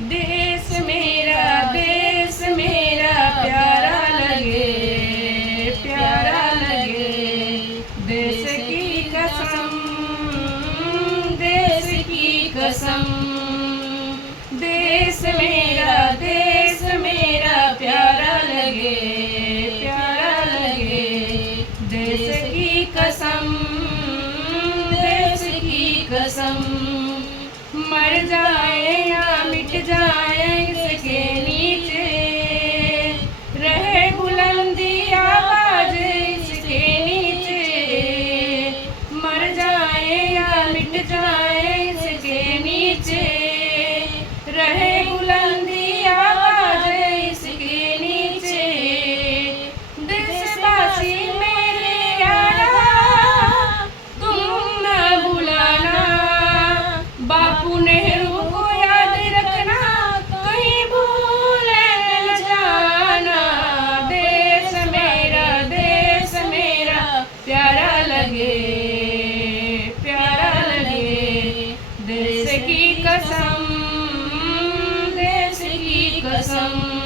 देश मेरा प्यारा लगे। देश की कसम, देश की कसम। देश मेरा प्यारा लगे। देश की कसम, देश की कसम। मर जाए या मिट जाए इसके नीचे, रहे बुलंदी आवाज इसके नीचे। मर जाए या मिट जाए इसके नीचे, रहे बुलंदी आवाज इसके नीचे। देशवासी मेरे यारा तुम न भुलाना, बापू नेहरू को याद रखना, कहीं भूल न जाना। देश मेरा प्यारा लगे। देश की कसम, देश की कसम।